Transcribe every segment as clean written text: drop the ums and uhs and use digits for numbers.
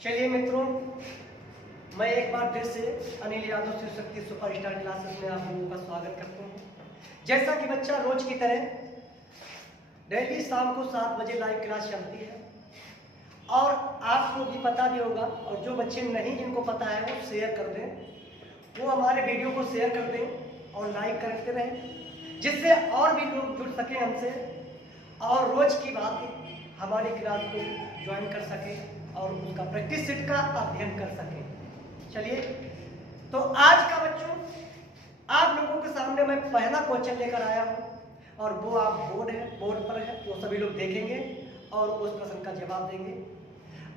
चलिए मित्रों, मैं एक बार फिर से अनिल यादव शिव शक्ति सुपरस्टार क्लासेस में आप लोगों का स्वागत करता हूँ। जैसा कि बच्चा रोज की तरह डेली शाम को 7 बजे लाइव क्लास चलती है और आपको भी पता भी होगा, और जो बच्चे नहीं जिनको पता है वो शेयर कर दें, वो हमारे वीडियो को शेयर कर दें और लाइक करते रहें, जिससे और भी लोग जुड़ सकें हमसे और रोज की बात हमारी क्लास को ज्वाइन कर सकें और उसका प्रैक्टिस सेट का अध्ययन कर सकें। चलिए, तो आज का बच्चों आप लोगों के सामने मैं पहला क्वेश्चन लेकर आया हूं और वो आप बोर्ड पर है, वो सभी लोग देखेंगे और उस प्रश्न का जवाब देंगे।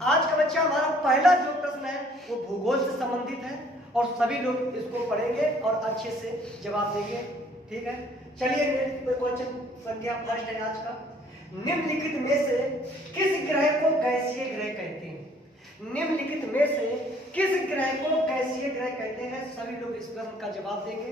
आज का बच्चा हमारा पहला जो प्रश्न है वो भूगोल से संबंधित है और सभी लोग इसको पढ़ेंगे और अच्छे से जवाब देंगे। ठीक है, चलिए क्वेश्चन संख्या फर्स्ट है आज का। निम्नलिखित में से किस ग्रह को गैसीय ग्रह कहते हैं? निम्नलिखित में से किस ग्रह को गैसीय ग्रह कहते हैं? सभी लोग इस प्रश्न का जवाब देंगे।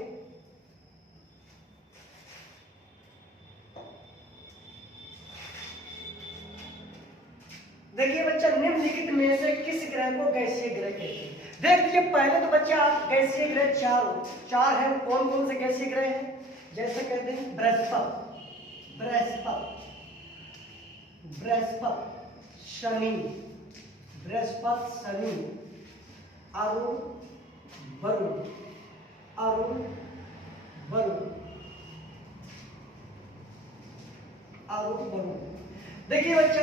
देखिए बच्चा, निम्नलिखित में से किस ग्रह को गैसीय ग्रह कहते हैं? देख लीजिए, पहले तो बच्चा आप गैसीय ग्रह चार है। कौन कौन से गैसीय ग्रह हैं? जैसे कहते हैं बृहस्पति, शनि, अरुण, वरुण। देखिए बच्चा,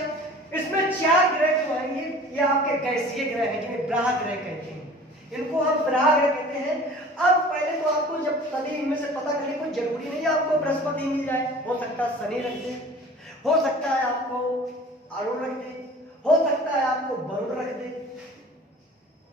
इसमें 4 ग्रह जो है ये आपके गैसीय ग्रह हैं, जिन्हें ग्रह ग्रह कहते हैं। इनको हम ग्रह ग्रह कहते हैं। अब पहले तो आपको जब तभी इनमें से पता करें, कोई जरूरी नहीं है आपको बृहस्पति मिल जाए, हो सकता है शनि रख दे, हो सकता है आपको अरुण रख दे, हो सकता है आपको वरुण रख दे,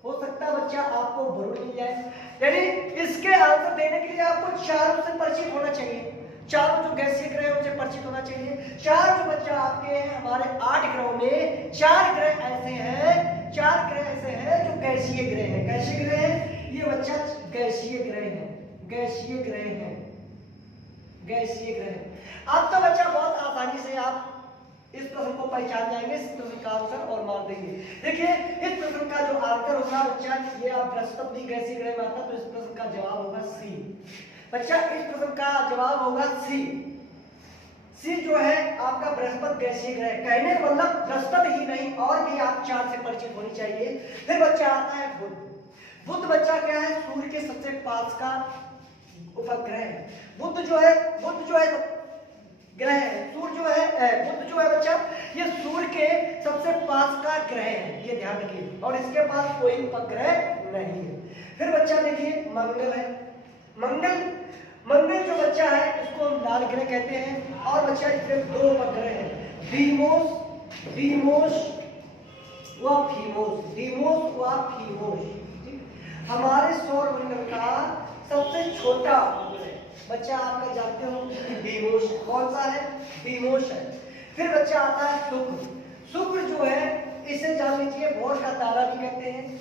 हो सकता है बच्चा आपको वरुण मिल जाए। यानी इसके आंसर देने के लिए आपको चारों से परिचित होना चाहिए। चारों जो गैसीय ग्रह उनसे परिचित होना चाहिए। 4 जो बच्चा आपके हैं, हमारे 8 ग्रहों में 4 ग्रह ऐसे हैं, 4 ग्रह ऐसे हैं जो गैसीय ग्रह हैं। कैसे ग्रह हैं ये बच्चा? गैसीय ग्रह हैं, गैसीय ग्रह हैं, गैसीय ग्रह। अब तो बच्चा बहुत आसानी से आप इस प्रश्न को पहचान जाएंगे, इस प्रश्न का आंसर और मार देंगे। देखिए, इस प्रश्न का जो आंसर होगा बच्चा, ये आप बृहस्पति गैसीय ग्रह में आता है, तो इस प्रश्न का जवाब होगा सी। बच्चा, इस प्रश्न का जवाब होगा सी। सी जो है आपका बृहस्पति गैसीय ग्रह। कहने का मतलब बृहस्पति ही नहीं और भी आप 4 से परिचित होनी चाहिए। फिर बच्चा आता है बुध। बुध बच्चा क्या है? सूर्य के सबसे पास का उपग्रह है। बुध जो है ग्रह है। सूर्य जो है बुध जो है बच्चा, ये सूर्य के सबसे पास का ग्रह है, ये ध्यान रखिए, और इसके पास कोई उपग्रह नहीं है। फिर बच्चा देखिए मंगल है। मंगल जो बच्चा है इसको हम लाल ग्रह कहते हैं। और बच्चा इसमें 2 उपग्रह हैं, डीमोस व फीमोस। हमारे सौर मंडल का सबसे छोटा बच्चा आपका जानते हो डीमोस। कौन सा है? डीमोस है। फिर बच्चा आता है शुक्र जो है, इसे जान लीजिए भोर का तारा भी कहते हैं,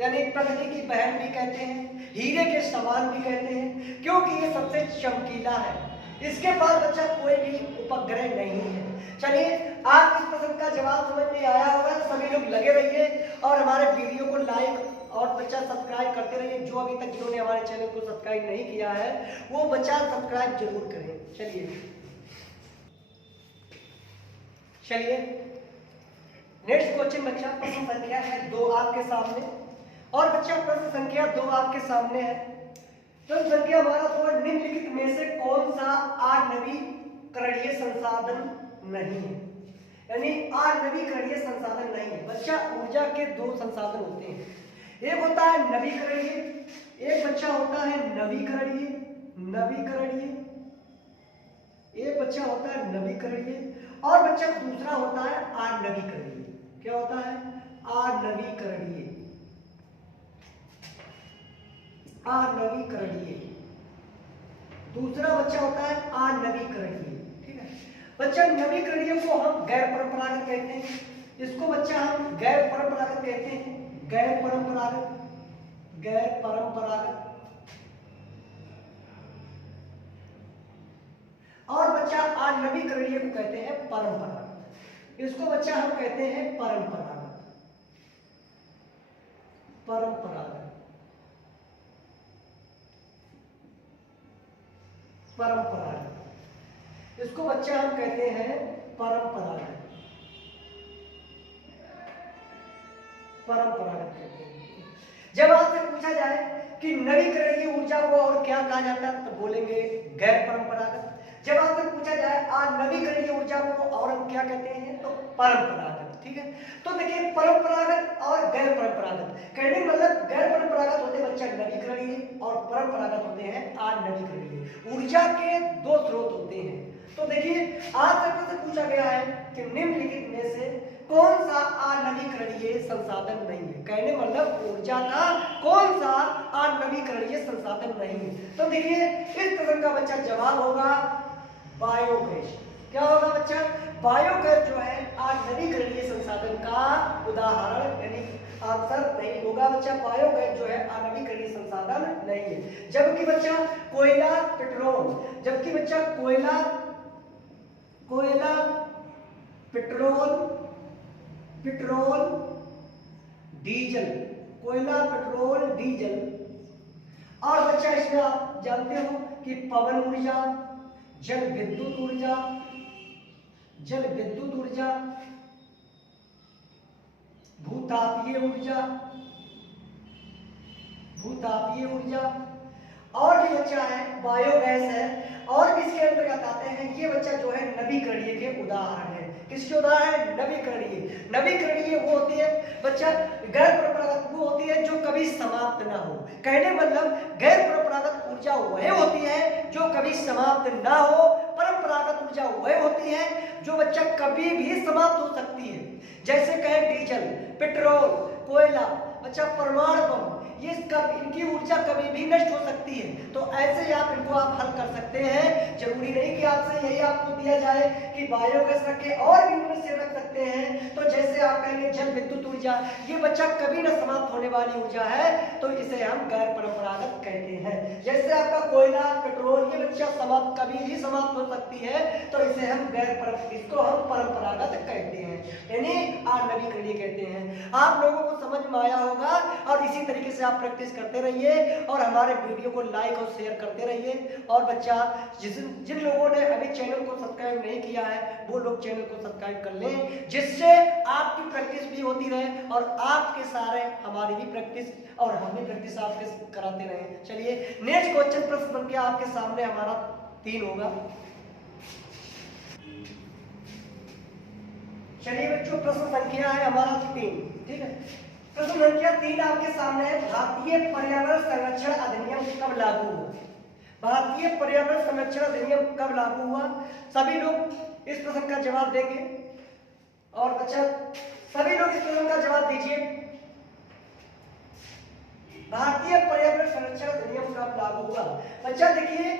यानी प्रकृति की बहन भी कहते हैं, हीरे के समान भी कहते हैं, क्योंकि ये सबसे चमकीला है। इसके बाद बच्चा कोई भी उपग्रह नहीं है। चलिए, आप इस प्रश्न का जवाब समझ में आया होगा। सभी लोग लगे रहिए और हमारे वीडियो को लाइक और बच्चा सब्सक्राइब करते रहिए। जो अभी तक जिन्होंने हमारे चैनल को सब्सक्राइब नहीं किया है वो बच्चा सब्सक्राइब जरूर करें। चलिए नेक्स्ट क्वेश्चन बच्चा, प्रश्न संख्या है 2 आपके सामने। और बच्चा प्रश्न संख्या 2 आपके सामने है। प्रश्न संख्या हमारा तो निम्नलिखित में से कौन सा आणविकरणीय संसाधन नहीं है? यानी आणविकरणीय संसाधन नहीं है। बच्चा, ऊर्जा के 2 संसाधन होते हैं, एक होता है नवीकरणीय, एक बच्चा होता है नवीकरणीय, एक बच्चा होता है नवीकरणीय और बच्चा दूसरा होता है आणविकरणीय। क्या होता है? आणविकरणीय। दूसरा बच्चा होता है आणविकरणीय। ठीक है बच्चा, नवीकरणीय को हम गैर परंपरागत कहते हैं, इसको बच्चा हम गैर परंपरागत कहते हैं, गैर परंपरागत। और बच्चा आणविकरणीय को कहते हैं परंपरागत। इसको बच्चा हम कहते हैं परंपरागत। परंपरागत, परंपरागत, इसको बच्चा हम कहते हैं परंपरागत, परंपरागत कहते हैं। जब आपसे पूछा जाए कि नवीकरणीय ऊर्जा को और क्या कहा जाता है तो बोलेंगे गैर परंपरागत। जब आपसे पूछा जाए नवीकरणीय ऊर्जा को और हम क्या कहते हैं तो परंपरागत। ठीक है, तो देखिए परंपरागत और गैर परंपरागत कहने मतलब गैर परंपरागत होते हैं बच्चा नवीकरणीय और परंपरागत होते हैं अनवीकरणीय। ऊर्जा के दो स्रोत होते हैं। तो देखिए आज तक से पूछा गया है कि निम्नलिखित में से कौन सा अनवीकरणीय संसाधन नहीं है, कहने मतलब ऊर्जा का कौन सा अनवीकरणीय संसाधन नहीं है। तो देखिए इस प्रश्न का बच्चा जवाब होगा बायोगैस। क्या होगा बच्चा? बायोगैस जो है अनवीकरणीय संसाधन का उदाहरण यानी आंसर नहीं होगा बच्चा। बायोगैस जो है अनवीकरणीय संसाधन नहीं है। जबकि बच्चा कोयला, पेट्रोल, जबकि बच्चा कोयला, पेट्रोल, डीजल, कोयला, पेट्रोल, डीजल और बच्चा इसमें आप जानते हो कि पवन ऊर्जा, जल विद्युत ऊर्जा, भूतापीय ऊर्जा और भी बच्चा है बायोगैस है और इसके अंतर्गत आते हैं। ये बच्चा जो है नवीकरणीय के उदाहरण है। किसके उदाहरण? नवीकरणीय। नवीकरणीय वो होती है बच्चा, गैर परंपरागत वो होती है जो कभी समाप्त ना हो। कहने मतलब गैर परंपरागत ऊर्जा वह होती है जो कभी समाप्त ना हो। परंपरागत ऊर्जा वह होती है जो बच्चा कभी भी समाप्त हो सकती है। जैसे कहें डीजल, पेट्रोल, कोयला, बच्चा परमाणु बम, ये इनकी ऊर्जा कभी भी नष्ट हो सकती है। तो ऐसे ही आप इनको आप हल कर सकते हैं। जरूरी नहीं कि आपसे यही आपको दिया जाए कि बायोगैस रखे और भी इनमें से रख सकते हैं। तो जैसे आप कहेंगे जल विद्युत ऊर्जा, ये बच्चा कभी न समाप्त होने वाली ऊर्जा है, तो इसे हम गैर परंपरागत कहते हैं। जैसे आपका कोयला, पेट्रोल, ये बच्चा समाप्त कभी भी समाप्त हो सकती है, तो इसे हम इसको हम परंपरागत कहते हैं, यानी अनवीकरणीय कहते हैं। आप लोगों को समझ में आया होगा और इसी तरीके से आप प्रैक्टिस करते रहिए और हमारे वीडियो को लाइक और शेयर करते रहिए। और बच्चा जिन लोगों ने अभी चैनल को सब्सक्राइब नहीं किया है वो लोग चैनल को सब्सक्राइब कर लें, जिससे आपकी प्रैक्टिस भी होती रहे और आपके सारे हमारी भी प्रैक्टिस और हम भी प्रैक्टिस आपके कराते रहे। चलिए नेक्स्ट क्वेश्चन प्रश्न संख्या आपके सामने हमारा 3 होगा। चलिए बच्चों प्रश्न संख्या है हमारा 3। ठीक है, प्रश्न संख्या 3 आपके सामने है। भारतीय पर्यावरण संरक्षण अधिनियम कब लागू हुआ? भारतीय पर्यावरण संरक्षण अधिनियम कब लागू हुआ? सभी लोग इस प्रश्न का जवाब देंगे और बच्चा सभी लोग इस प्रश्न का जवाब दीजिए। भारतीय पर्यावरण संरक्षण अधिनियम कब लागू हुआ? बच्चा देखिए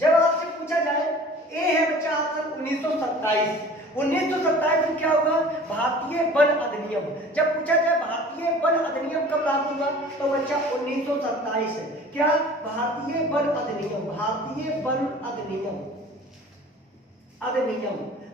जब आपसे पूछा जाए, ए है बच्चा आंसर 1927। 1927 में क्या होगा? भारतीय वन अधिनियम। जब पूछा जाए भारतीय वन अधिनियम कब लागू हुआ तो बच्चा 1927 है। क्या? भारतीय वन अधिनियम, भारतीय वन अधिनियम,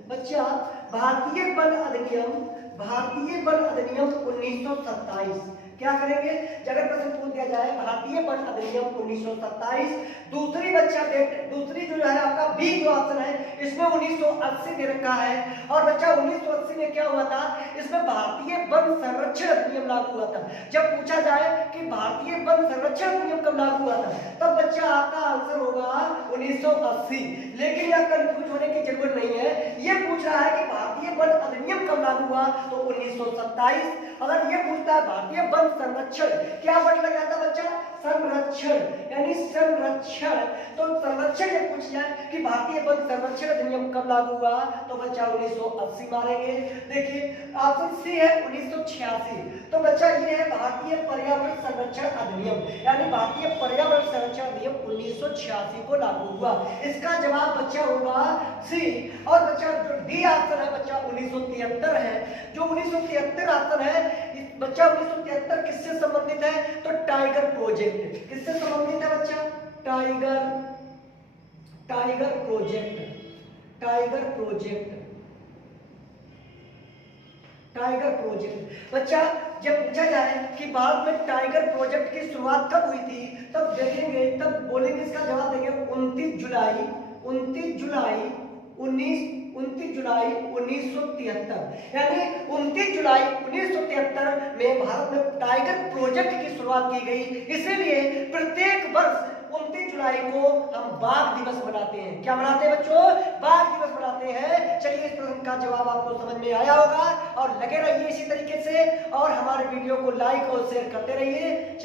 बच्चा भारतीय वन अधिनियम, भारतीय वन अधिनियम 1927। क्या करेंगे? अगर प्रश्न पूछ दिया जाए भारतीय वन अधिनियम 1927, दूसरी बच्चा दूसरी जो है आपका बी जो ऑप्शन है इसमें 1980 दे रखा है। और बच्चा 1980 में क्या हुआ था? इसमें भारतीय वन संरक्षण अधिनियम लागू हुआ था। जब पूछा जाए कि भारतीय वन संरक्षण अधिनियम कब लागू हुआ था तब बच्चा आपका आंसर होगा 1980। लेकिन यह कंफ्यूज होने की जरूरत नहीं है, ये पूछ रहा है कि भारतीय वन अधिनियम कब लागू हुआ तो 1927। अगर ये पूछता है भारतीय वन संरक्षण, क्या वर्ड लग जाता बच्चा? संरक्षण, यानी संरक्षण। तो संरक्षण जब पूछ जाए कि भारतीय वन संरक्षण अधिनियम कब लागू हुआ तो बच्चा 1980 मारेंगे। देखिए ऑप्शन सी है 1986। तो बच्चा ये है भारतीय पर्यावरण संरक्षण अधिनियम, यानी भारतीय पर्यावरण संरक्षण अधिनियम 1986 को लागू हुआ। इसका जवाब बच्चा होगा सी। और बच्चा जो डी ऑप्शन है बच्चा 1973 है। जो 1973 ऑप्शन है बच्चा 1973 किससे संबंधित है तो टाइगर प्रोजेक्ट। किससे संबंधित है बच्चा? Tiger project, tiger project. बच्चा जब पूछा जाए कि भारत में टाइगर प्रोजेक्ट की शुरुआत कब हुई थी, तब देखेंगे, तब बोलेंगे, इसका जवाब देंगे 29 जुलाई 1973, यानी 29 जुलाई 1973 में भारत में टाइगर प्रोजेक्ट की शुरुआत की गई। इसीलिए प्रत्येक वर्ष 29 जुलाई को हम बाघ दिवस मनाते हैं। क्या मनाते हैं बच्चों? बाघ दिवस मनाते हैं। चलिए, इस प्रश्न का जवाब आपको समझ में आया होगा, और लगे रहिए इसी तरीके से, और हमारे वीडियो को लाइक और शेयर करते रहिए।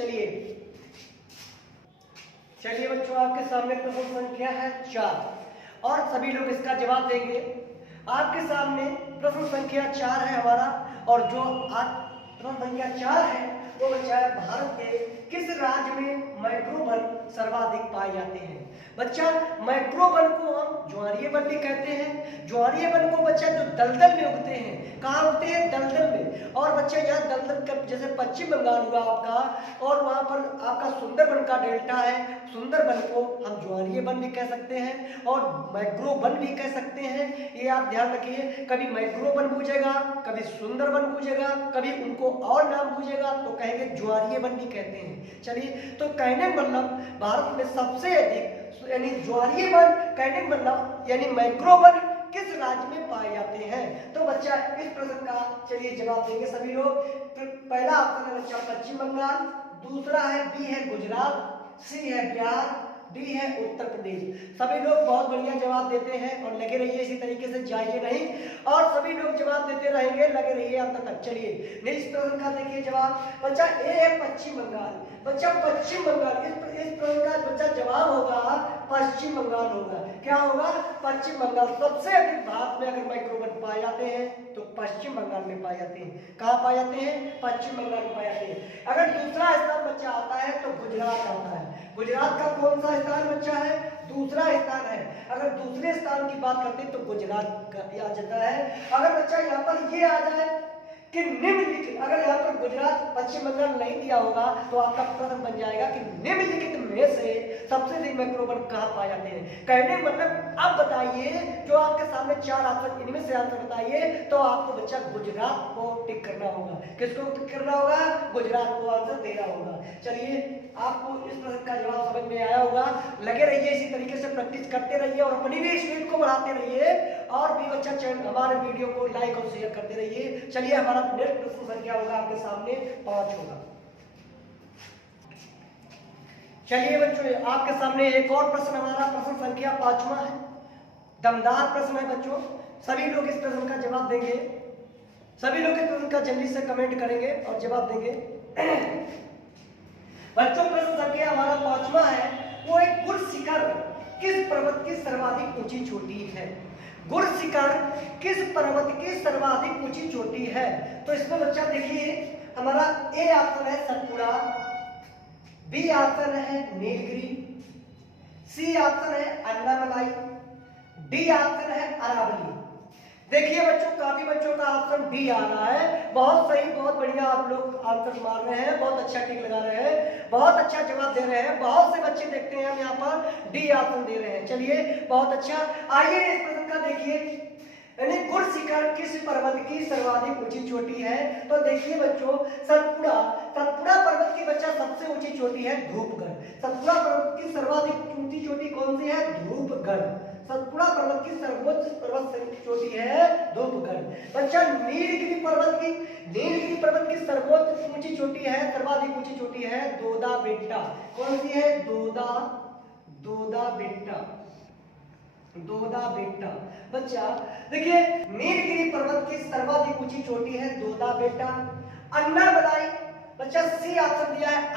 चलिए बच्चों, आपके सामने प्रश्न संख्या है 4, और सभी लोग इसका जवाब देंगे। आपके सामने प्रश्न संख्या 4 है हमारा, और जो प्रश्न संख्या 4 है वो बच्चा है, भारत के किस राज्य में मैक्रो वन सर्वाधिक पाए जाते हैं? बच्चा, मैक्रो वन को हम ज्वारीय वन भी कहते हैं। ज्वारीय वन को बच्चा जो दलदल में उगते हैं, कहाँ उगते हैं? दलदल में। और बच्चे यहाँ दलदल का, जैसे पश्चिम बंगाल हुआ आपका, और वहां पर आपका सुंदरबन का डेल्टा है, सुंदरबन को हम ज्वारीय वन भी कह सकते हैं और मैक्रो वन भी कह सकते हैं। ये आप ध्यान रखिए, कभी मैक्रो वन पूछेगा, कभी सुंदरबन पूछेगा, कभी उनको और नाम पूछेगा तो कहेंगे ज्वारीय वन भी कहते हैं। चलिए, तो कहने मतलब भारत में सबसे अधिक यानी ज्वारीय वन, कहने मतलब यानी मैक्रो वन किस राज्य में पाए जाते हैं? तो बच्चा इस प्रश्न का चलिए जवाब देंगे सभी लोग। पहला ऑप्शन है बच्चा पश्चिम बंगाल, दूसरा है बी है गुजरात, सी है बिहार, डी है उत्तर प्रदेश। सभी लोग बहुत बढ़िया जवाब देते हैं, और लगे रहिए इसी तरीके से, जाइए नहीं, और सभी लोग जवाब देते रहेंगे, लगे रहिए अंत तक। चलिए, नेक्स्ट प्रश्न का देखिए जवाब। बच्चा ए है पश्चिम बंगाल। बच्चा पश्चिम बंगाल, इस प्रश्न का बच्चा जवाब होगा पश्चिम बंगाल होगा। क्या होगा? पश्चिम बंगाल। सबसे अधिक भारत में अगर माइक्रोवन पाए जाते हैं तो पश्चिम बंगाल में पाए जाते हैं। कहाँ पाए जाते हैं? पश्चिम बंगाल में पाए जाते हैं। अगर दूसरा स्थान बच्चा आता है तो गुजरात आता है। गुजरात का कौन सा स्थान बच्चा है? दूसरा स्थान है। अगर दूसरे स्थान की बात करते हैं तो गुजरात का आ जाता है। अगर बच्चा यहाँ पर ये आ जाए कि निम्नलिखित, अगर यहाँ पर गुजरात पश्चिम बंगाल नहीं दिया होगा तो आपका प्रश्न बन जाएगा कि निम्नलिखित में से सबसे अधिक मैक्रोवन कहाँ पाए जाते हैं? कहने मतलब अब बताइए, जो आपके सामने 4 ऑप्शन, इनमें से आंसर बताइए, तो आपको बच्चा गुजरात को टिक करना होगा। किसको टिक करना होगा? गुजरात को आंसर देना होगा। चलिए, आपको इस प्रश्न का जवाब समझ में आया होगा। लगे रहिए इसी तरीके से, प्रैक्टिस करते रहिए और अपनी भी स्पीड को बढ़ाते रहिए, और भी बच्चा हमारे वीडियो को लाइक और शेयर करते रहिए। चलिए, हमारा नेक्स्ट प्रश्न संख्या होगा आपके सामने 5 होगा। चलिए बच्चों, आपके सामने एक और प्रश्न, हमारा प्रश्न संख्या 5वां है। दमदार प्रश्न है बच्चों, सभी लोग इस प्रश्न का जवाब देंगे। सभी लोग इस प्रश्न का जल्दी से कमेंट करेंगे और जवाब देंगे। बच्चों, प्रश्न संख्या हमारा 5वां है, वो एक गुड़ शिखर किस पर्वत की सर्वाधिक ऊंची चोटी है? गुड़ शिखर किस पर्वत की सर्वाधिक ऊंची चोटी है? तो इसमें बच्चा देखिए, हमारा ए ऑप्शन है सतपुड़ा, बी ऑप्शन है नीलगिरी, सी ऑप्शन है अन्नामलाई, डी ऑप्शन है अरावली। देखिए बच्चों, काफी बच्चों का ऑप्शन डी आ रहा है। बहुत सही, बहुत बढ़िया, आप लोग आंसर मार रहे हैं, बहुत अच्छा टिक लगा रहे हैं, बहुत अच्छा जवाब दे रहे हैं। बहुत से बच्चे देखते हैं हम यहाँ पर डी ऑप्शन दे रहे हैं। चलिए, बहुत अच्छा। आइए इस प्रश्न का देखिए, यानी गुड़ शिखर किस पर्वत की सर्वाधिक ऊंची चोटी है? तो देखिए बच्चों, सतपुड़ा पर्वत की बच्चा सबसे ऊंची चोटी है धूपगढ़। सतपुड़ा पर्वत की सर्वाधिक ऊंची चोटी कौन सी है? धूपगढ़। सतपुड़ा पर्वत की सर्वोच्च पर्वत चोटी है धूपगढ़। बच्चा, नीलगिरी पर्वत की सर्वोच्च ऊंची चोटी है, सर्वाधिक ऊंची चोटी है दोदा बेट्टा। कौन सी है? दोदा बेट्टा। बच्चा देखिए, नीलगिरी पर्वत की सर्वाधिक ऊंची चोटी है दोदा बेट्टा। अन्नामलाई, बच्चा सी ऑप्शन दिया है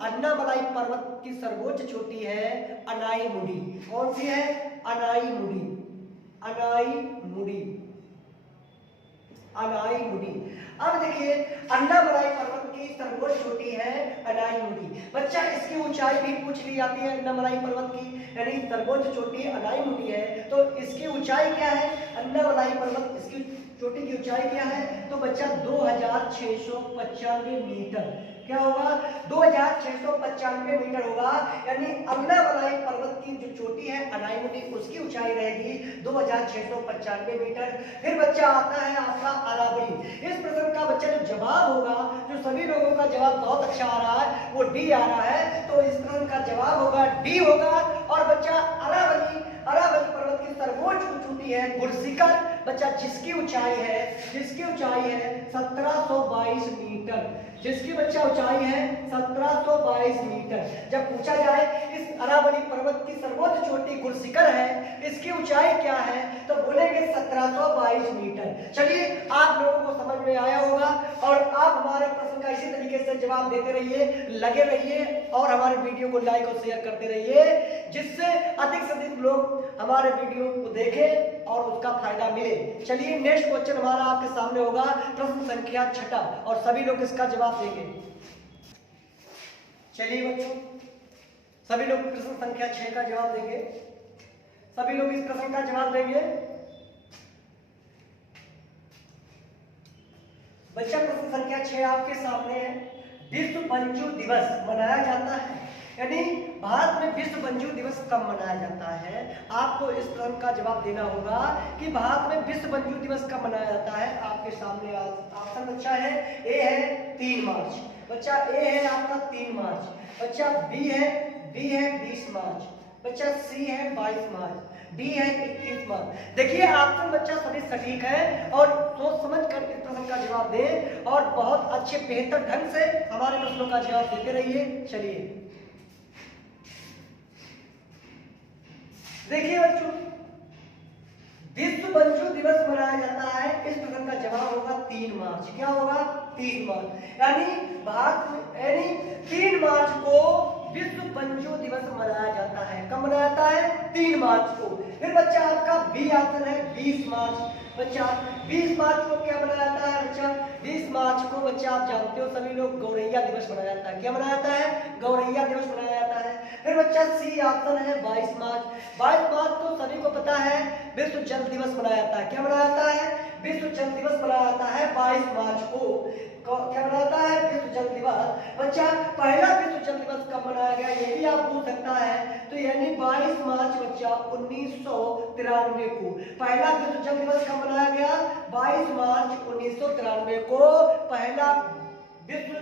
अन्नामलाई पर्वत की सर्वोच्च चोटी है अनाईमुडी। कौन सी है? अनाईमुडी। अब देखिए, अन्नामलाई पर्वत की सर्वोच्च चोटी है अनाईमुडी। बच्चा, इसकी ऊंचाई भी पूछ ली जाती है अन्नामलाई पर्वत की, यानी सर्वोच्च चोटी अनाईमुडी है, तो इसकी ऊंचाई क्या है? अन्नामलाई पर्वत, इसकी चोटी की ऊंचाई क्या है? तो बच्चा 2695 मीटर। क्या होगा? 2695 मीटर होगा। यानी अन्नामलाई पर्वत की जो चोटी है अनायमुनी, उसकी ऊंचाई रहेगी 2695 मीटर। फिर बच्चा आता है आपका अरावली। इस प्रश्न का बच्चा जो जवाब होगा, जो सभी लोगों का जवाब बहुत अच्छा आ रहा है, वो डी आ रहा है, तो इस प्रश्न का जवाब होगा डी होगा। और बच्चा अरावली, अरावली पर्वत की सर्वोच्च चोटी है गुरशिखर बच्चा, जिसकी ऊंचाई है 1722 मीटर, जिसकी बच्चा ऊंचाई है 1722 मीटर। जब पूछा जाए इस अरावली पर्वत की सर्वोच्च चोटी गुरशिखर है, इसकी ऊंचाई क्या है, तो बोलेंगे 1722 मीटर। चलिए, आप लोगों को समझ में आया होगा और आप हमारे प्रश्न का इसी तरीके से जवाब देते रहिए, लगे रहिए और हमारे वीडियो को लाइक और शेयर करते रहिए, जिससे अधिक से अधिक लोग हमारे वीडियो को देखें और उसका फायदा मिले। चलिए, नेक्स्ट क्वेश्चन हमारा आपके सामने होगा, प्रश्न संख्या 6 और सभी लोग इसका जवाब देंगे। चलिए बच्चों, सभी लोग प्रश्न संख्या 6 का जवाब देंगे। सभी लोग इस प्रश्न का जवाब देंगे। बच्चा, प्रश्न संख्या 6 आपके सामने है। विश्व बंजू दिवस मनाया जाता है, यानी भारत में विश्व बंजू दिवस कब मनाया जाता है? आपको इस प्रश्न का जवाब देना होगा कि भारत में विश्व बंजू दिवस कब मनाया जाता है। आपके सामने ऑप्शन बच्चा है, ए है 3 मार्च, बच्चा ए है आपका 3 मार्च, बच्चा बी है 20 मार्च, बच्चा सी है 22 मार्च, डी है 21 मार्च। देखिए, ऑप्शन बच्चा सभी सटीक है और सोच समझ कर इस प्रश्न का जवाब दें और बहुत अच्छे बेहतर ढंग से हमारे प्रश्नों का जवाब देते रहिए। चलिए देखिए बच्चों, विश्व बंजू दिवस मनाया जाता है, इस प्रश्न का जवाब होगा 3 मार्च। क्या होगा? 3 मार्च, यानी भारत में, यानी 3 मार्च को विश्व बंजू दिवस मनाया जाता है। कब मनाया जाता है? 3 मार्च को। फिर बच्चा आपका बी ऑप्शन है 20 मार्च, बच्चा 20 मार्च को क्या मनाया जाता है? बच्चा 20 मार्च को बच्चा आप जानते हो सभी लोग गौरैया दिवस मनाया जाता है। क्या मनाया जाता है? गौरैया दिवस मनाया जाता है। फिर बच्चा सी ऑप्शन है 22 मार्च, 22 मार्च को सभी को पता है विश्व जल दिवस मनाया जाता है। क्या मनाया जाता है? विश्व जल दिवस मनाया जाता है 22 मार्च को। क्या मनाया जाता है? विश्व जल दिवस। बच्चा, पहला विश्व जल दिवस कब मनाया गया, ये भी आप पूछ सकता है, तो यानी 22 मार्च बच्चा 1993 को पहला विश्व जल दिवस कब मनाया गया? 22 मार्च 1993 को पहला विश्व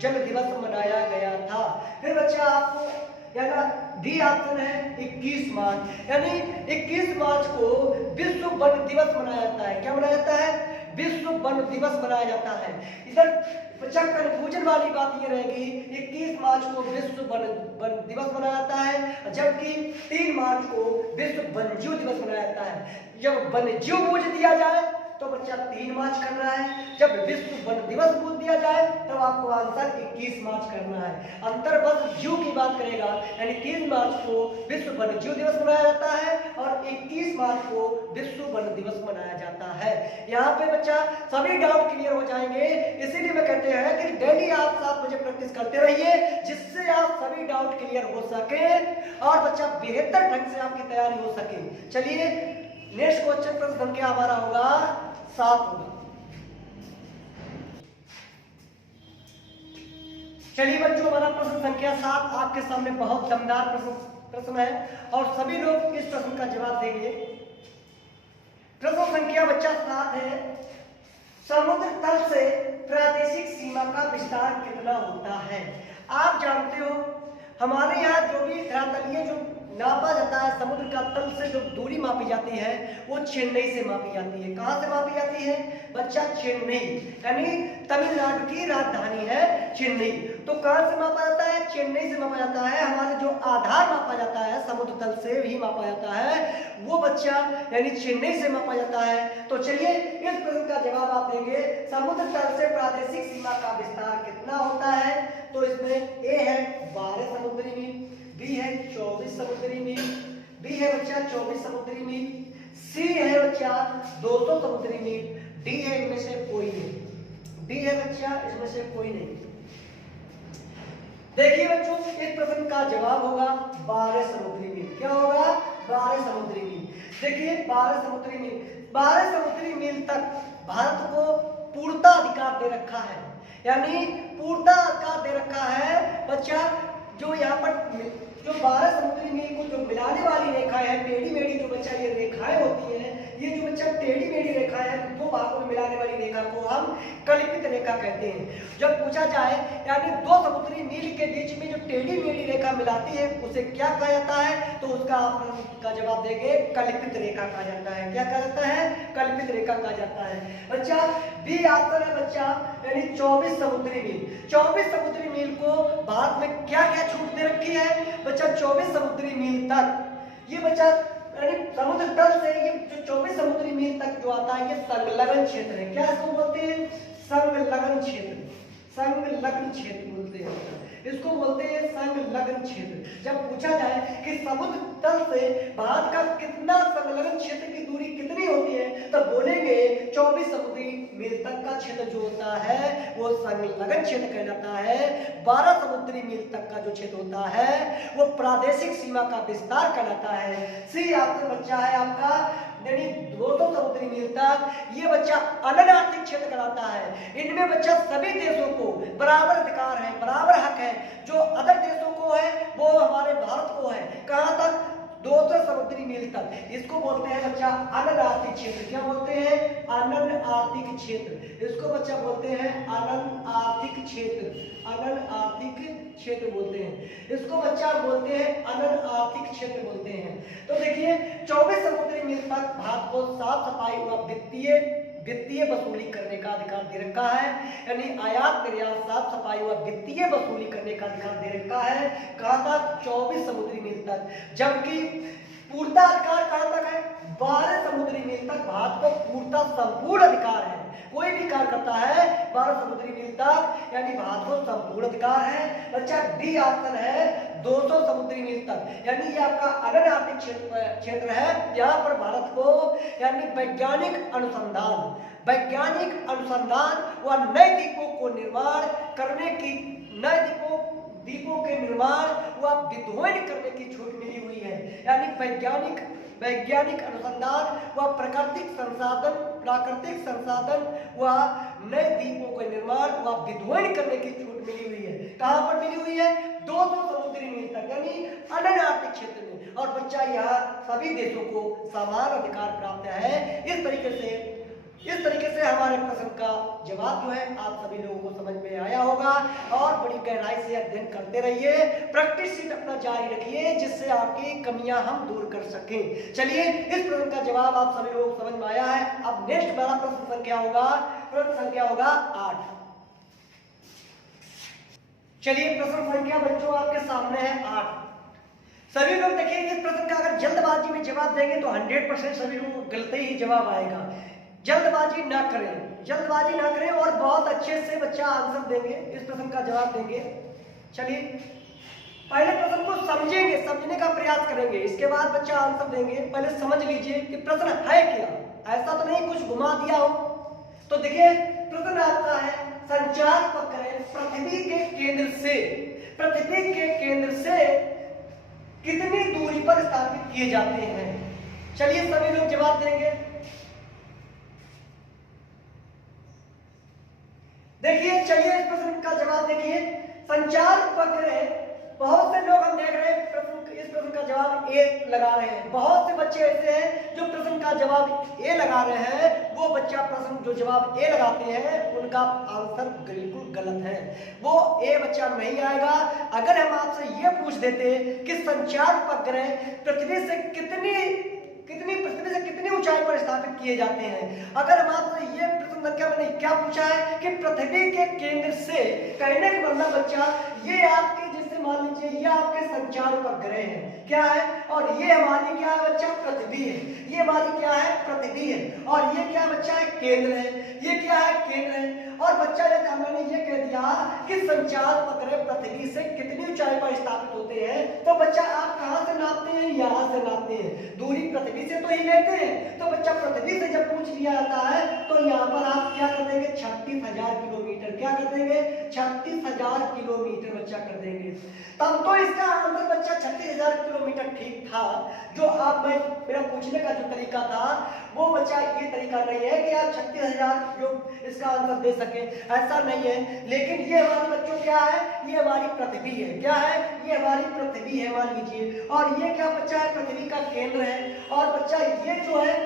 जल दिवस मनाया गया था। फिर बच्चा आपको डी ऑप्शन है 21 मार्च, यानी 21 मार्च को विश्व वन दिवस मनाया जाता है। क्या मनाया जाता है? विश्व वन दिवस मनाया जाता है। इधर बच्चा कंफ्यूजन वाली बात ये रहेगी, 21 मार्च को विश्व वन दिवस मनाया जाता है, जबकि 3 मार्च को विश्व वन्यजीव दिवस मनाया जाता है। जब वन्यजीव पूछ दिया जाए तो बच्चा 3 मार्च करना है, जब विश्व वन दिवस पूछ दिया जाए तब आपको आंसर 21 मार्च करना है। अंतर बस जीव की बात करेगा, यानी 3 मार्च को विश्व वन्यजीव दिवस मनाया जाता है और 21 मार्च को विश्व वन दिवस मनाया जाता है। यहाँ पे बच्चा सभी डाउट क्लियर हो जाएंगे, इसीलिए मैं कहते हैं कि डेली आप 7 बजे प्रैक्टिस करते रहिए, जिससे आप सभी डाउट क्लियर हो सके और बच्चा बेहतर ढंग से आपकी तैयारी हो सके। चलिए, नेक्स्ट क्वेश्चन प्रश्न संख्या हमारा होगा 7 होगा। चलिए बच्चों, हमारा प्रश्न संख्या 7 आपके सामने बहुत दमदार प्रश्न है और सभी लोग इस प्रश्न का जवाब देंगे। प्रश्न संख्या बच्चा 7 है, समुद्र तल से प्रादेशिक सीमा का विस्तार कितना होता है? आप जानते हो हमारे यहाँ जो भी धरातलीय जो नापा जाता है, समुद्र का तल से जो दूरी मापी जाती है वो चेन्नई से मापी जाती है। कहाँ से मापी जाती है? बच्चा चेन्नई, यानी तमिलनाडु की राजधानी है चेन्नई। तो कहाँ से मापा जाता है? चेन्नई से मापा जाता है। हमारे जो आधार मापा जाता है समुद्र तल से भी मापा जाता है, वो बच्चा यानी चेन्नई से मापा जाता है। तो चलिए, इस प्रश्न का जवाब आप देंगे, समुद्र तल से प्रादेशिक सीमा का विस्तार कितना होता है? तो इसमें ए है 12 समुद्री मील, बी है 24 समुद्री मील, बी है बच्चा 24 समुद्री मील, सी है बच्चा 200 समुद्री मील, डी है इनमें से कोई नहीं, डी है बच्चा इसमें से कोई नहीं। देखिए बच्चों, इस प्रश्न का जवाब होगा 12 समुद्री मील। क्या होगा? 12 समुद्री मील। देखिए 12 समुद्री मील, 12 समुद्री मील तक भारत को पूर्णता अधिकार दे रखा है, यानी पूर्णता अधिकार दे रखा है बच्चा। जो यहाँ पर जो 12 समुद्री मील को जो मिलाने वाली रेखा है, टेढ़ी मेढ़ी जो बच्चा ये रेखाएं होती हैं, ये जो बच्चा टेढ़ी मेढ़ी रेखा है, दो भागों में मिलाने वाली रेखा को हम कल्पित रेखा कहते हैं। जब पूछा जाए यानी दो समुद्री मील के बीच में जो टेढ़ी मेढ़ी रेखा मिलाती है उसे क्या कहा जाता है, तो उसका आप का जवाब देंगे कल्पित रेखा कहा जाता है। क्या कहा जाता है? कल्पित रेखा कहा जाता है बच्चा। बी आंसर है बच्चा, यानी 24 समुद्री मील। 24 समुद्री मील को भारत में क्या क्या छूट दे रखी है बच्चा? 24 समुद्री मील तक ये बच्चा यानी समुद्र तल से ये जो 24 समुद्री मील तक जो आता है ये संलग्न क्षेत्र है। क्या इसको बोलते हैं? संलग्न क्षेत्र। संलग्न क्षेत्र बोलते हैं इसको, बोलते हैं संलग्न क्षेत्र। जब पूछा जाए कि समुद्र तल से भारत का कितना संलग्न क्षेत्र की दूरी कितनी होती है, तब बोलेंगे 24 समुद्री मील तक का क्षेत्र जो होता है वो संलग्न क्षेत्र कहलाता है। 12 समुद्री मील तक का जो क्षेत्र होता है वो प्रादेशिक सीमा का विस्तार कहलाता है। सी आंसर बच्चा है आपका, यानी 200 समुद्री मील तक ये बच्चा अनन्य आर्थिक क्षेत्र कहलाता है। इनमें बच्चा सभी देशों को बराबर अधिकार है, बराबर हक है। जो अदर देशों को है वो हमारे भारत को है। कहां तक? 200 समुद्री मील तक। इसको बोलते हैं बच्चा अनन्य आर्थिक क्षेत्र। क्या बोलते हैं? अनन्य आर्थिक क्षेत्र। इसको बच्चा बोलते हैं अनन्य आर्थिक क्षेत्र। अनन्य आर्थिक क्षेत्र बोलते हैं इसको बच्चा बोलते हैं अनन्य आर्थिक क्षेत्र बोलते हैं। तो देखिए 24 समुद्री मील तक भारत को साफ सफाई व वित्तीय वसूली करने का अधिकार दे रखा है, यानी आयात निर्यात साफ सफाई व वित्तीय वसूली करने का अधिकार दे रखा है। कहां तक? 24 समुद्री मील तक। जबकि पूर्णता अधिकार कहां तक है? 12 समुद्री मील तक भारत को पूर्णता संपूर्ण अधिकार है। कोई भी कार्य करता है 12 समुद्री मील तक, यानी भारत को संपूर्ण अधिकार है बच्चा। डी ऑप्शन है 200 समुद्री मील तक, यानी ये आपका अनन्य आर्थिक क्षेत्र है। यहाँ पर भारत को यानी वैज्ञानिक अनुसंधान व नए द्वीपों को निर्माण करने की, नए द्वीपों के निर्माण व विध्वंस करने की छूट मिली हुई है। यानी वैज्ञानिक अनुसंधान व प्राकृतिक संसाधन व नए द्वीपों के निर्माण व विध्वंस करने की छूट मिली हुई है। कहां पर मिली हुई है? 200 समुद्री मील तक, यानी अनन्य आर्थिक क्षेत्र में। और बच्चा यहाँ सभी देशों को समान अधिकार प्राप्त है। इस तरीके से हमारे प्रश्न का जवाब जो है आप सभी लोगों को समझ में आया होगा। और बड़ी गहराई से अध्ययन करते रहिए, प्रैक्टिस शीट अपना जारी रखिए, जिससे आपकी कमियां हम दूर कर सकें। चलिए, इस प्रश्न का जवाब आप सभी लोगों को समझ में आया है। अब नेक्स्ट वाला प्रश्न संख्या होगा 8। चलिए, प्रश्न संख्या बच्चों आपके सामने है 8। सभी लोग देखिए, इस प्रश्न का अगर जल्दबाजी में जवाब देंगे तो 100% सभी लोगों को गलत ही जवाब आएगा। जल्दबाजी ना करें और बहुत अच्छे से बच्चा आंसर देंगे, इस प्रश्न का जवाब देंगे। चलिए, पहले प्रश्न को समझने का प्रयास करेंगे, इसके बाद बच्चा आंसर देंगे। पहले समझ लीजिए कि प्रश्न है क्या, ऐसा तो नहीं कुछ घुमा दिया हो। तो देखिए, प्रश्न आपका है संचार उपग्रह पृथ्वी के केंद्र से कितनी दूरी पर स्थापित किए जाते हैं। चलिए, सभी लोग जवाब देंगे। देखिए, चलिए इस प्रश्न का जवाब देखिए। संचार उपग्रह, बहुत से लोग हम देख रहे हैं इस प्रश्न का जवाब ए लगा रहे हैं। बहुत से बच्चे ऐसे हैं जो प्रश्न का जवाब ए लगा रहे हैं। वो बच्चा प्रश्न जो जवाब ए लगाते हैं उनका आंसर बिल्कुल गलत है, वो ए बच्चा नहीं आएगा। अगर हम आपसे ये पूछ देते कि संचार उपग्रह पृथ्वी से कितनी ऊंचाई पर स्थापित किए जाते हैं, अगर हम आपसे ये प्रश्न संख्या मैंने क्या पूछा है कि पृथ्वी के केंद्र से, कहने का मतलब बच्चा ये आपके, जैसे मान लीजिए ये आपके संचार उपग्रह है, क्या है, और ये हमारी क्या है बच्चा? पृथ्वी है। ये हमारी क्या है? पृथ्वी है। और ये क्या बच्चा है? केंद्र है। ये क्या है? केंद्र है। और बच्चा जैसे मैंने ये कह दिया कि संचार उपग्रह पृथ्वी से कितनी ऊंचाई पर स्थापित होते हैं, तो बच्चा आप कहां से नापते हैं? यहां से नापते हैं। दूरी पृथ्वी से तो ही लेते हैं। तो बच्चा पृथ्वी से जब पूछ लिया जाता है तो यहाँ पर आप क्या कर देंगे? 36,000 किलोमीटर। क्या कर देंगे? 36,000 किलोमीटर बच्चा कर देंगे। तब तो इसका आंसर बच्चा 36,000 किलोमीटर ठीक था। जो आप मेरा पूछने का जो तरीका था वो बच्चा ये तरीका नहीं है कि आप 36,000 जो इसका आंसर दे सके, ऐसा नहीं है। लेकिन ये हमारे बच्चों क्या है? ये हमारी पृथ्वी है। क्या है? ये हमारी पृथ्वी है मान लीजिए। और ये क्या बच्चा है? पृथ्वी का केंद्र है। और बच्चा ये जो है,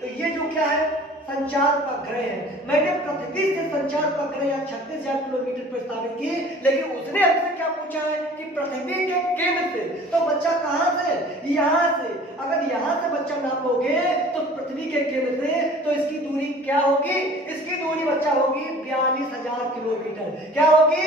तो ये जो क्या है? संचार उपग्रह है। मैंने पृथ्वी से संचार उपग्रह या 36,000 किलोमीटर पर स्थापित की, लेकिन उसने हमसे क्या पूछा है कि पृथ्वी के केंद्र से। तो बच्चा कहां से? यहां से। अगर यहां से बच्चा नापोगे तो पृथ्वी के केंद्र से, तो इसकी दूरी क्या होगी? इसकी दूरी बच्चा होगी 42,000 किलोमीटर। क्या होगी?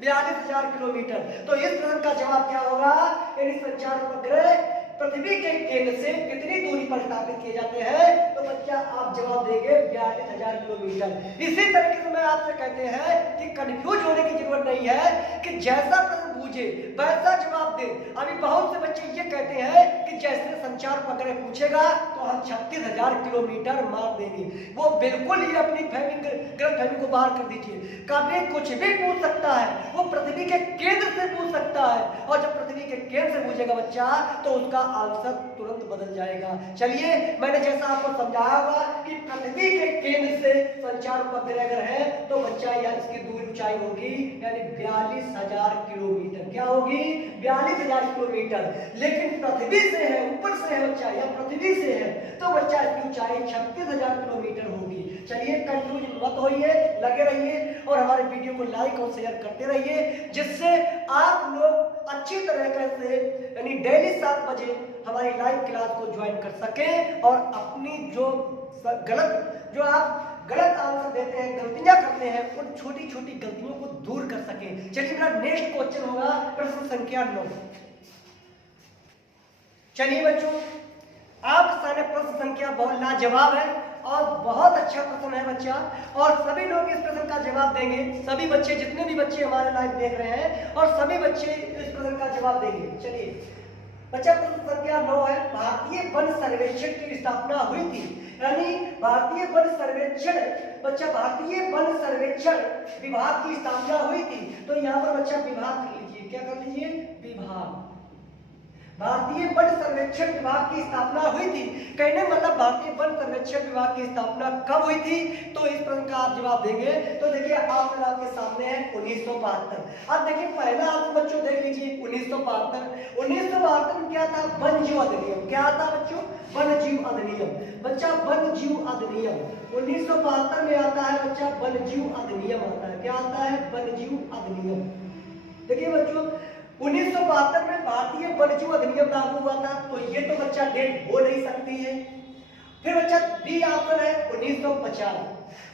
42,000 किलोमीटर। तो इस प्रश्न का जवाब क्या होगा? यदि संचार उपग्रह पृथ्वी के केंद्र से कितनी दूरी पर स्थापित किए जाते हैं, तो बच्चा आप जवाब देंगे 42,000 किलोमीटर। इसी तरीके से मैं आपसे कहते हैं कि कंफ्यूज होने की जरूरत नहीं है कि जैसा प्रश्न पूछे वैसा जवाब दे। अभी बहुत से बच्चे ये कहते हैं कि जैसे संचार उपग्रह पूछेगा तो हम 36,000 किलोमीटर मार देंगे। वो बिल्कुल ही अपनी गलतफहमी को बाहर कर दीजिए। कभी कुछ भी पूछ सकता है, वो पृथ्वी के केंद्र से पूछ सकता है। और जब पृथ्वी के केंद्र से पूछेगा बच्चा तो उसका आंसर तुरंत बदल जाएगा। चलिए, मैंने जैसा आपको समझाया होगा कि पृथ्वी के केंद्र से संचार उपग्रह अगर है तो बच्चा या इसकी दूरी ऊंचाई होगी यानी 42,000 किलोमीटर। क्या होगी? 42,000 किलोमीटर। लेकिन पृथ्वी से है, ऊपर से है बच्चा, या पृथ्वी से है तो बच्चा इसकी ऊंचाई 36,000 किलोमीटर होगी। चलिए, कंफ्यूज मत होइए, लगे रहिए और हमारे वीडियो को लाइक और शेयर करते रहिए, जिससे आप लोग अच्छी तरीके से यानी डेली 7 बजे हमारी लाइव क्लास को ज्वाइन कर सकें और अपनी जो आप गलत आंसर देते हैं, गलतियां करते हैं, उन छोटी छोटी गलतियों को दूर कर सकें। चलिए, मेरा नेक्स्ट क्वेश्चन होगा प्रश्न संख्या 9। चलिए बच्चों, आपके सामने प्रश्न संख्या बहुत लाजवाब है और बहुत अच्छा प्रश्न है बच्चा, और सभी लोग इस प्रश्न का जवाब देंगे। सभी बच्चे, जितने भी बच्चे हमारे लाइव देख रहे हैं, और सभी बच्चे इस प्रश्न का जवाब देंगे। चलिए बच्चा, प्रश्न संख्या 9 है, भारतीय वन सर्वेक्षण की स्थापना हुई थी। यानी भारतीय वन सर्वेक्षण, बच्चा भारतीय वन सर्वेक्षण विभाग की स्थापना हुई थी। तो यहाँ पर बच्चा विभाग कर लीजिए। क्या कर लीजिए? विभाग। भारतीय वन सर्वेक्षण विभाग की स्थापना हुई थी। कहने मतलब भारतीय वन सर्वेक्षण विभाग की स्थापना कब हुई थी? तो इस प्रश्न का आप जवाब देंगे। तो देखिए, आपके सामने है 1972। अब देखिए, पहला आप बच्चों देख लीजिए 1972। 1972 में क्या था? वन जीव अधिनियम। क्या था बच्चों? वन जीव अधिनियम। बच्चा, वन जीव अधिनियम 1972 में आता है बच्चा। वन जीव अधिनियम आता है। क्या आता है? वन जीव अधिनियम। देखिए बच्चों, 1972 में भारतीय वन्यजीव अधिनियम लागू हुआ था। तो ये तो बच्चा डेट हो नहीं सकती है। फिर बच्चा बी ऑप्शन है 1950।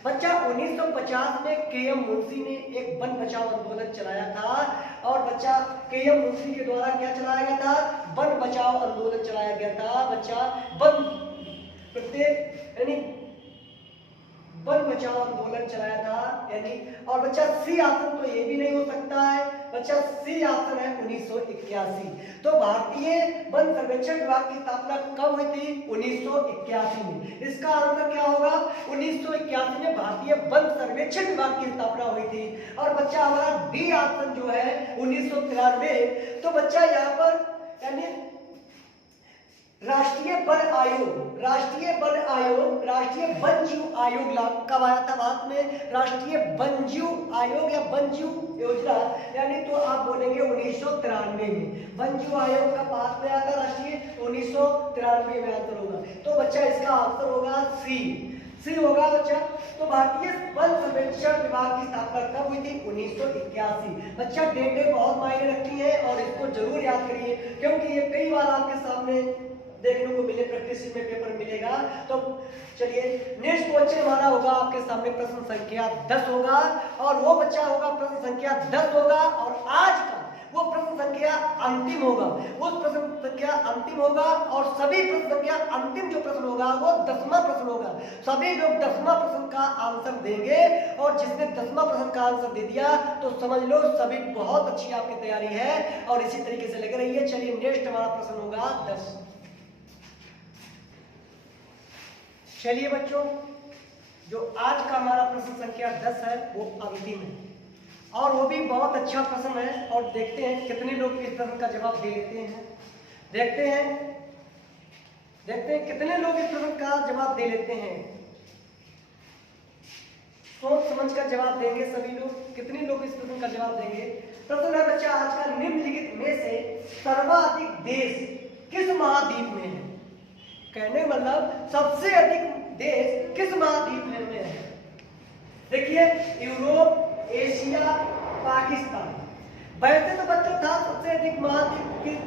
बच्चा 1950 में के.एम. मुंशी ने एक वन बचाओ आंदोलन चलाया था। और बच्चा के.एम. मुंशी के द्वारा क्या चलाया गया था? वन बचाओ आंदोलन चलाया गया था। बच्चा वन प्रत्येक यानी वन बचाओ आंदोलन चलाया था यानी। और बच्चा सी ऑप्शन तो ये भी नहीं हो सकता है। बच्चा सी ऑप्शन है 1981। तो भारतीय वन सर्वेक्षण विभाग की स्थापना कब हुई थी? 1981 में। इसका आंसर क्या होगा? 1981 में भारतीय वन सर्वेक्षण विभाग की स्थापना हुई थी। और बच्चा हमारा डी ऑप्शन जो है 1993। तो बच्चा यहाँ पर यानी राष्ट्रीय वन आयोग, राष्ट्रीय वन आयोग, राष्ट्रीय वन्यजीव आयोग कब आया था भारत में? राष्ट्रीय वन्यजीव आयोग या वन्यजीव योजना यानी तो आप बोलेंगे 1993 में। वन्यजीव आयोग का भारत में आया था राष्ट्रीय 1993 में आंसर होगा। तो बच्चा इसका आंसर होगा सी होगा बच्चा। तो भारतीय वन सर्वेक्षण विभाग की स्थापना कब हुई थी? 1981। बच्चा डेटें बहुत मायने रखती है और इसको जरूर याद करिए, क्योंकि ये कई बार आपके सामने देखने को मिले, प्रैक्टिस में पेपर मिलेगा। तो चलिए, नेक्स्ट क्वेश्चन हमारा होगा आपके सामने प्रश्न संख्या 10 होगा, और वो बच्चा होगा प्रश्न संख्या 10 होगा, और आज का वो प्रश्न संख्या अंतिम होगा। वो प्रश्न संख्या अंतिम होगा और सभी प्रश्न संख्या अंतिम जो प्रश्न होगा वो 10वां प्रश्न होगा। सभी लोग 10वां प्रश्न का आंसर देंगे, और जिसने 10वां प्रश्न का आंसर दे दिया तो समझ लो सभी बहुत अच्छी आपकी तैयारी है, और इसी तरीके से लगे रहिए। चलिए, नेक्स्ट हमारा प्रश्न होगा 10। चलिए बच्चों, जो आज का हमारा प्रश्न संख्या 10 है वो अंतिम है, और वो भी बहुत अच्छा प्रश्न है। और देखते हैं कितने लोग इस प्रश्न का जवाब दे लेते हैं। देखते हैं कितने लोग इस प्रश्न का जवाब दे लेते हैं। सोच समझ कर जवाब देंगे सभी लोग। कितने लोग इस प्रश्न का जवाब देंगे? प्रश्न है बच्चा आज का, निम्नलिखित में से सर्वाधिक देश किस महाद्वीप में है? कहने का मतलब सबसे अधिक देश किस महाद्वीप में है? देखिए, यूरोप, एशिया, पाकिस्तान। वैसे तो बच्चा था सबसे अधिक महाद्वीप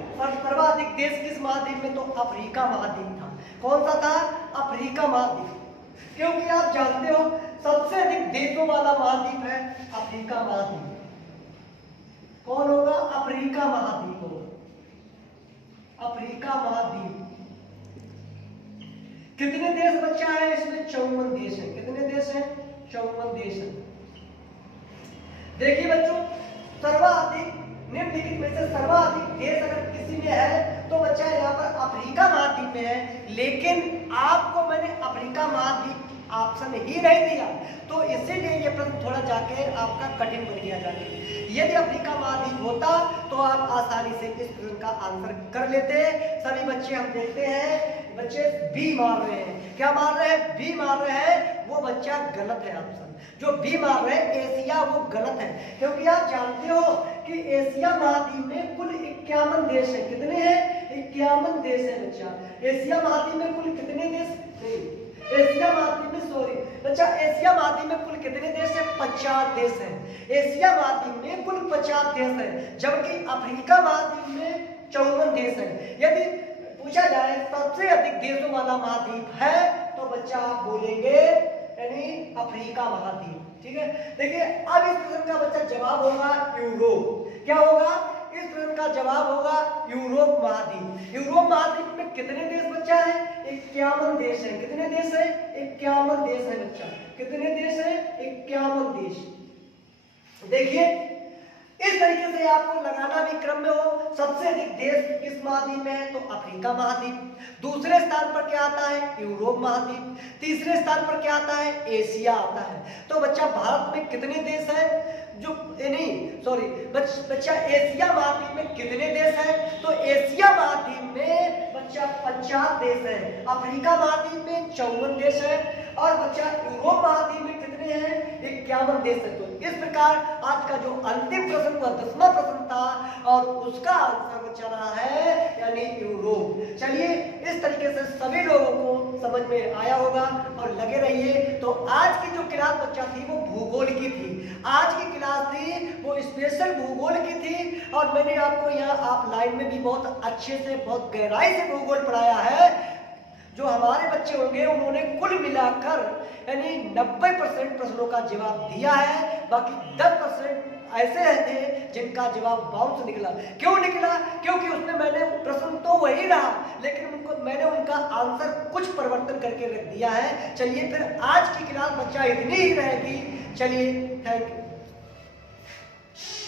सर्वाधिक देश किस महाद्वीप में, तो अफ्रीका महाद्वीप था। कौन सा था? अफ्रीका महाद्वीप। क्योंकि आप जानते हो सबसे अधिक देशों वाला महाद्वीप है अफ्रीका महाद्वीप। कौन होगा? अफ्रीका महाद्वीप होगा, अफ्रीका महाद्वीप। कितने देश बच्चा है इसमें? 54 देश है। कितने देश हैं? 54 देश है। देखिए बच्चों, सर्वाधिक निम्नलिखित में से सर्वाधिक देश अगर किसी में है तो बच्चा यहाँ पर अफ्रीका महाद्वीप में है। लेकिन आपको मैंने अफ्रीका महाद्वीप ऑप्शन ही नहीं दिया, तो इसीलिए ये प्रश्न थोड़ा जाके आपका कठिन बन गया जाके। यदि अफ्रीका महाद्वीप होता तो आप आसानी से इस प्रश्न का आंसर कर लेते। सभी बच्चे हम देखते हैं, बच्चे बी मार रहे हैं। क्या मार रहे हैं? बी मार रहे हैं। वो बच्चा गलत है ऑप्शन। जो बी मार रहे हैं एशिया, वो गलत है। क्योंकि आप जानते हो कि एशिया महाद्वीप में कुल 51 देश है। कितने हैं? 51 देश है बच्चा। एशिया महाद्वीप में कुल कितने देश? एशिया महाद्वीप में, सॉरी बच्चा, एशिया महाद्वीप में कुल कितने देश है? 50 देश हैं। एशिया महाद्वीप में कुल 50 देश हैं, जबकि अफ्रीका महाद्वीप में 54 देश हैं। यदि पूछा जाए सबसे अधिक देशों वाला महाद्वीप है तो बच्चा आप बोलेंगे यानी अफ्रीका महाद्वीप। ठीक है, देखिए अब इस प्रश्न का बच्चा जवाब होगा यूरोप। क्या होगा? इस प्रश्न का जवाब होगा यूरोप महाद्वीप। यूरोप महाद्वीप में कितने देश बच्चा है? 51 देश है। कितने देश है? 51 देश है बच्चा। कितने देश है? 51 देश। देखिए इस तरीके से आपको लगाना भी क्रम में हो। सबसे अधिक देश किस महाद्वीप में है? तो अफ्रीका महाद्वीप। दूसरे स्थान पर क्या आता है? यूरोप महाद्वीप। तीसरे स्थान पर क्या आता है? एशिया आता है। तो बच्चा भारत में कितने देश है? जो नहीं सॉरी बच्चा एशिया महाद्वीप में कितने देश हैं? तो एशिया महाद्वीप में बच्चा 50 देश है। अफ्रीका महाद्वीप में 54 देश है, और बच्चा यूरोप महाद्वीप में कितने हैं? 51 देश है। तो इस प्रकार आज का जो अंतिम प्रश्न हुआ 10वां प्रश्न था, और उसका आंसर बचा रहा है यानी यूरोप। चलिए इस तरीके से सभी लोगों को समझ में आया होगा, और लगे रहिए। तो आज की जो क्लास बच्चा थी वो भूगोल की थी। आज की क्लास थी वो स्पेशल भूगोल की थी, और मैंने आपको यहाँ आप लाइन में भी बहुत अच्छे से बहुत गहराई से भूगोल पढ़ाया है। जो हमारे बच्चे होंगे उन्होंने कुल मिलाकर यानी 90% प्रश्नों का जवाब दिया है। बाकी 10% ऐसे थे जिनका जवाब बाउंस निकला। क्यों निकला? क्योंकि उसमें मैंने प्रश्न तो वही रहा, लेकिन मैंने उनका आंसर कुछ परिवर्तन करके रख दिया है। चलिए फिर आज की क्लास बच्चा इतनी ही रहेगी। चलिए थैंक यू।